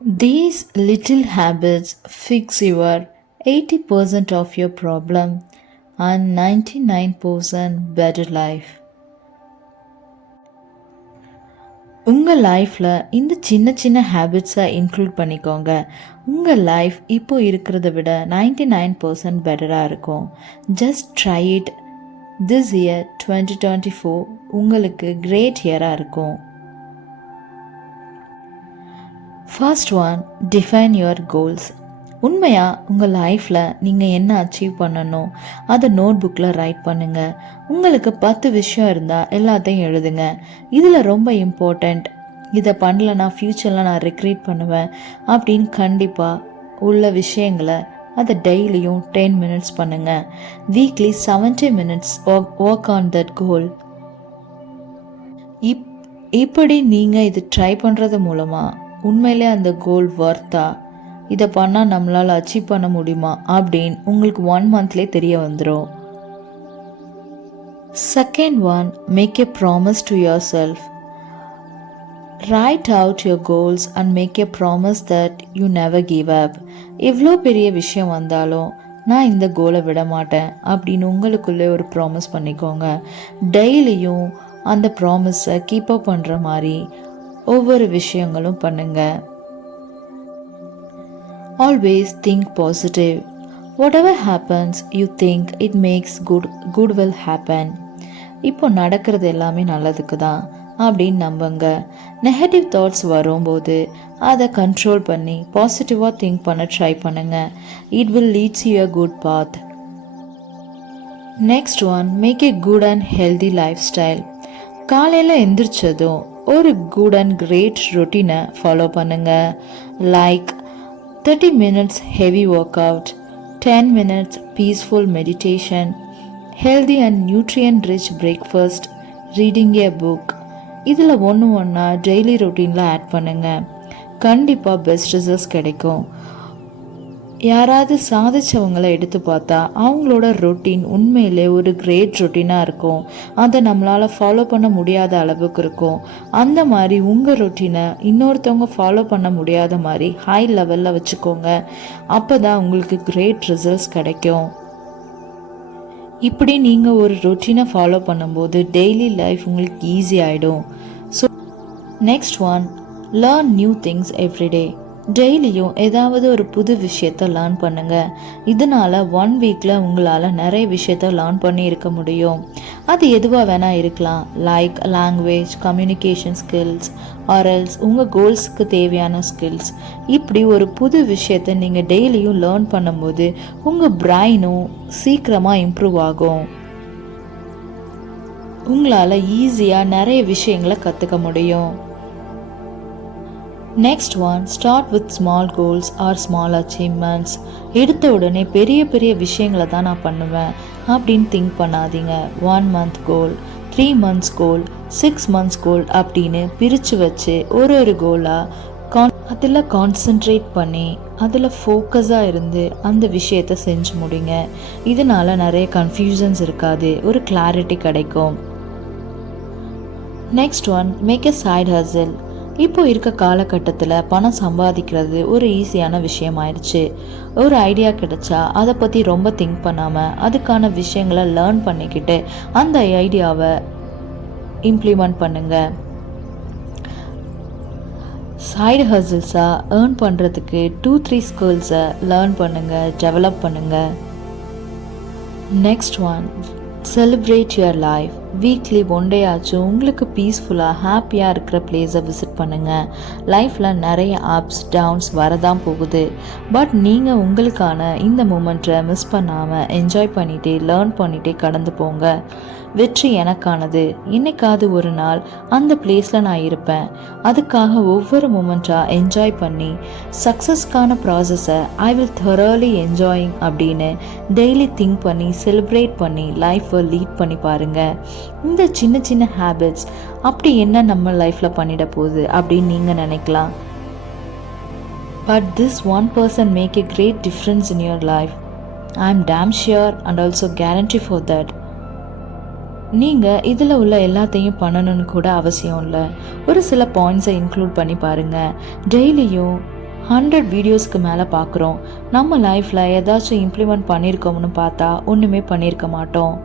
These little habits fix your 80% of your problem and 99% better life. உங்கள் லைஃப்பில் இந்த சின்ன சின்ன ஹேபிட்ஸை இன்க்ளூட் பண்ணிக்கோங்க. உங்கள் லைஃப் இப்போ இருக்கிறத விட 99% பெட்டராக இருக்கும். Just try it. This year 2024 உங்களுக்கு கிரேட் இயராக இருக்கும். First one, define your goals. உண்மையாக உங்கள் லைஃப்பில் நீங்கள் என்ன அச்சீவ் பண்ணணும் அதை நோட் புக்கில் ரைட் பண்ணுங்கள். உங்களுக்கு 10 விஷயம் இருந்தால் எல்லாத்தையும் எழுதுங்க. இதில் ரொம்ப இம்பார்ட்டண்ட், இதை பண்ணலன்னா ஃப்யூச்சரில் நான் ரெக்ரீட் பண்ணுவேன் அப்படின்னு கண்டிப்பாக உள்ள விஷயங்களை அதை டெய்லியும் 10 minutes பண்ணுங்கள். Weekly 70 minutes work on that goal. இப்படி நீங்கள் இது ட்ரை பண்ணுறது மூலமாக உண்மையிலே அந்த கோல் வர்த்தா, இதை பண்ணால் நம்மளால் அச்சீவ் பண்ண முடியுமா அப்படின்னு உங்களுக்கு 1 monthலேயே தெரிய வந்துடும். Second one, make a promise to yourself. Write out your goals and make a promise that you never give up. எவ்வளோ பெரிய விஷயம் வந்தாலும் நான் இந்த கோலை விட மாட்டேன் அப்படின்னு உங்களுக்குள்ளே ஒரு ப்ராமிஸ் பண்ணிக்கோங்க. டெய்லியும் அந்த ப்ராமிஸை கீப் அப் பண்ணுற மாதிரி ஒவ்வொரு விஷயங்களும் பண்ணுங்கள். Always think positive. Whatever happens, you think it makes good will happen. இப்போ நடக்கிறது எல்லாமே நல்லதுக்கு தான் அப்படின்னு நம்புங்க. நெகட்டிவ் தாட்ஸ் வரும்போது அதை கண்ட்ரோல் பண்ணி பாசிட்டிவாக திங்க் பண்ண ட்ரை பண்ணுங்க. It will leads you a good path. Next one, make a good and healthy lifestyle. காலையில் எந்திரிச்சதும் ஒரு குட் அண்ட் கிரேட் ரொட்டீனை ஃபாலோ பண்ணுங்க. Like 30 minutes heavy workout, 10 minutes peaceful meditation, healthy and nutrient-rich breakfast, reading a book. இதில் ஒன்றா daily ரொட்டீனில் add பண்ணுங்க. கண்டிப்பாக best results கிடைக்கும். யாராவது சாதிச்சவங்களை எடுத்து பார்த்தா அவங்களோட ரொட்டீன் உண்மையிலே ஒரு கிரேட் ரொட்டீனாக இருக்கும். அதை நம்மளால் ஃபாலோ பண்ண முடியாத அளவுக்கு இருக்கும். அந்த மாதிரி உங்கள் ரொட்டீனை இன்னொருத்தவங்க ஃபாலோ பண்ண முடியாத மாதிரி ஹை லெவலில் வச்சுக்கோங்க. அப்போ தான் உங்களுக்கு கிரேட் ரிசல்ட்ஸ் கிடைக்கும். இப்படி நீங்கள் ஒரு ரொட்டீனை ஃபாலோ பண்ணும்போது டெய்லி லைஃப் உங்களுக்கு ஈஸி ஆகிடும். So next one, learn new things everyday. டெய்லியும் ஏதாவது ஒரு புது விஷயத்த லேர்ன் பண்ணுங்கள். இதனால் 1 வீக்கில் உங்களால் நிறைய விஷயத்த லேர்ன் பண்ணி இருக்க முடியும். அது எதுவாக வேணால் இருக்கலாம். லைக் லாங்குவேஜ், கம்யூனிகேஷன் ஸ்கில்ஸ், ஆர்எல்ஸ் உங்கள் கோல்ஸுக்கு தேவையான ஸ்கில்ஸ். இப்படி ஒரு புது விஷயத்த நீங்கள் டெய்லியும் லேர்ன் பண்ணும்போது உங்கள் பிரைனும் சீக்கிரமாக இம்ப்ரூவ் ஆகும். உங்களால் ஈஸியாக நிறைய விஷயங்களை கற்றுக்க முடியும். Next one, start with small goals or small achievements. எடுத்த உடனே பெரிய பெரிய விஷயங்களை தான் நான் பண்ணுவேன் அப்படின்னு திங்க் பண்ணாதீங்க. 1 month கோல், 3 months கோல், 6 months கோல் அப்படின்னு பிரித்து வச்சு ஒரு கோலாக அதில் கான்சென்ட்ரேட் பண்ணி அதில் ஃபோக்கஸாக இருந்து அந்த விஷயத்தை செஞ்சு முடிங்க. இதனால் நிறைய கன்ஃபியூஷன்ஸ் இருக்காது, ஒரு கிளாரிட்டி கிடைக்கும். Next one, make a side hustle. இப்போ இருக்க காலகட்டத்தில் பணம் சம்பாதிக்கிறது ஒரு ஈஸியான விஷயம் ஆயிடுச்சு. ஒரு ஐடியா கிடைச்சா அதை பற்றி ரொம்ப திங்க் பண்ணாமல் அதுக்கான விஷயங்களை லேர்ன் பண்ணிக்கிட்டு அந்த ஐடியாவை இம்ப்ளிமெண்ட் பண்ணுங்கள். சைடு ஹசில்ஸாக ஏர்ன் பண்ணுறதுக்கு 2-3 ஸ்கில்ஸை லேர்ன் பண்ணுங்கள், டெவலப் பண்ணுங்கள். Next one, celebrate your life. Weekly 1 day ஆச்சும் உங்களுக்கு பீஸ்ஃபுல்லாக ஹாப்பியாக இருக்கிற பிளேஸை விசிட் பண்ணுங்கள். லைஃப்பில் நிறைய அப்ஸ் டவுன்ஸ் வரதான் போகுது. பட் நீங்கள் உங்களுக்கான இந்த மூமெண்ட்டை மிஸ் பண்ணாமல் என்ஜாய் பண்ணிகிட்டே லேர்ன் பண்ணிகிட்டே கடந்து போங்க. வெற்றி எனக்கானது. என்னைக்காவது ஒரு நாள் அந்த பிளேஸில் நான் இருப்பேன். அதுக்காக ஒவ்வொரு மூமெண்ட்டாக என்ஜாய் பண்ணி சக்ஸஸ்க்கான ப்ராசஸை ஐ வில் thoroughly என்ஜாயிங் அப்படின்னு டெய்லி திங்க் பண்ணி செலிப்ரேட் பண்ணி லைஃப்பை லீட் பண்ணி பாருங்கள். இந்த சின்ன சின்ன ஹேபிட்ஸ் அப்படி என்ன நம்ம லைஃப்பில் பண்ணிட போகுது அப்படின்னு நீங்கள் நினைக்கலாம். But this one person make a great difference in your life. I am damn sure and also guarantee for that. நீங்கள் இதில் உள்ள எல்லாத்தையும் பண்ணணும்னு கூட அவசியம் இல்லை. ஒரு சில பாயிண்ட்ஸை இன்க்ளூட் பண்ணி பாருங்கள். டெய்லியும் 100 வீடியோஸ்க்கு மேலே பார்க்குறோம். நம்ம லைஃப்பில் ஏதாச்சும் இம்ப்ளிமெண்ட் பண்ணியிருக்கோம்னு பார்த்தா ஒன்றுமே பண்ணியிருக்க மாட்டோம்.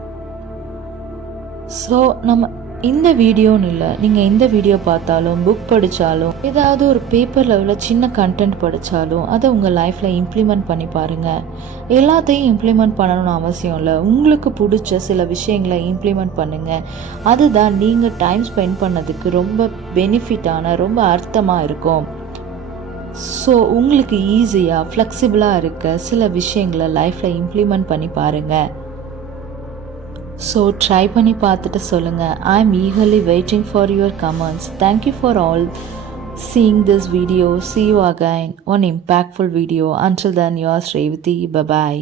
ஸோ நம்ம இந்த வீடியோன்னு இல்லை, நீங்கள் எந்த வீடியோ பார்த்தாலும், புக் படித்தாலும், ஏதாவது ஒரு பேப்பரில் உள்ள சின்ன கண்டென்ட் படித்தாலும் அதை உங்கள் லைஃப்பில் இம்ப்ளிமெண்ட் பண்ணி பாருங்கள். எல்லாத்தையும் இம்ப்ளிமெண்ட் பண்ணணும்னு அவசியம் இல்லை. உங்களுக்கு பிடிச்ச சில விஷயங்களை இம்ப்ளிமெண்ட் பண்ணுங்கள். அதுதான் நீங்கள் டைம் ஸ்பெண்ட் பண்ணதுக்கு ரொம்ப பெனிஃபிட்டான, ரொம்ப அர்த்தமாக இருக்கும். ஸோ உங்களுக்கு ஈஸியாக ஃப்ளெக்சிபிளாக இருக்க சில விஷயங்களை லைஃப்பில் இம்ப்ளிமெண்ட் பண்ணி பாருங்கள். ஸோ ட்ரை பண்ணி பார்த்துட்டு சொல்லுங்கள். I am eagerly waiting for your comments. Thank you for all seeing this video. See you again on impactful video. Until then, yours Revati. Bye bye.